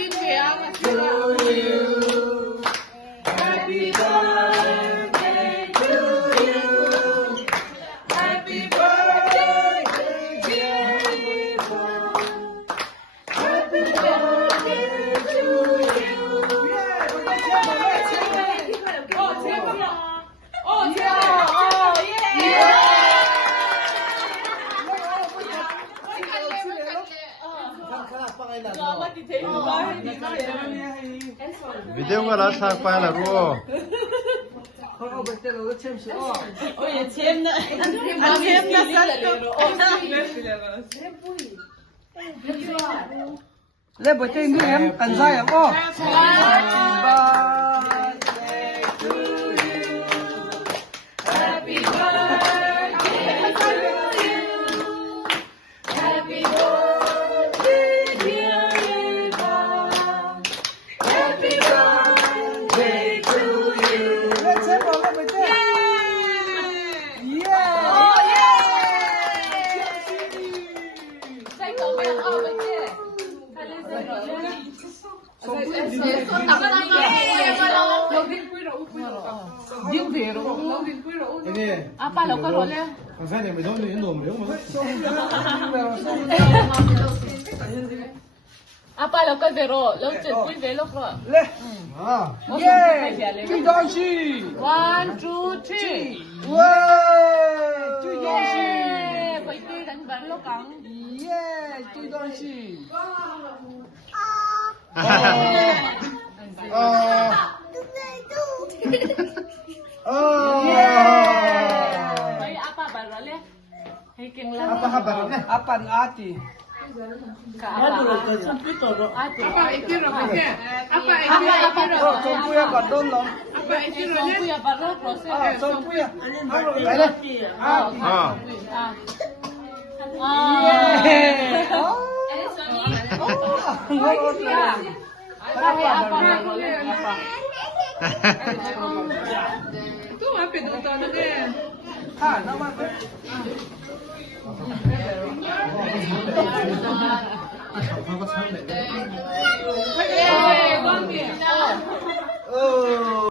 din kaya to you. Happy birthday to you. Happy birthday, dear Eva. Happy birthday to you. Video là sang phải là rùa. Ôi chém nữa. Anh chém nó sát Lên buổi chơi với em cần sai không cô? Happy birthday to you. Happy birthday, dear Eva. Happy birthday to you. Let's have a little bit. Yeah. Oh yeah. Say cậu bé ơi bên kia. Apa lo ko role? Saya may doon yung numero mo. Apa lo ko zero? Lo chen pui ve lo ko. Lên. Ah. Yeah. Chú Don Chi. 1 2 3. Wow. Chú Don Chi. Yeah, phải đi đánh bắn lo cắn. Yeah. Chú Don Chi. Vậy apa baru le? Hiking lang. Apa kabar ni? Apan ati. Apa ikiro ke? Apa Sompuya badon no. Apa ikiro ya baru proses. Sompuya. Dale. Ah. Yeah. Tu apa tu tu ni? Ha, nama tu. Eh, con kìa. Oh.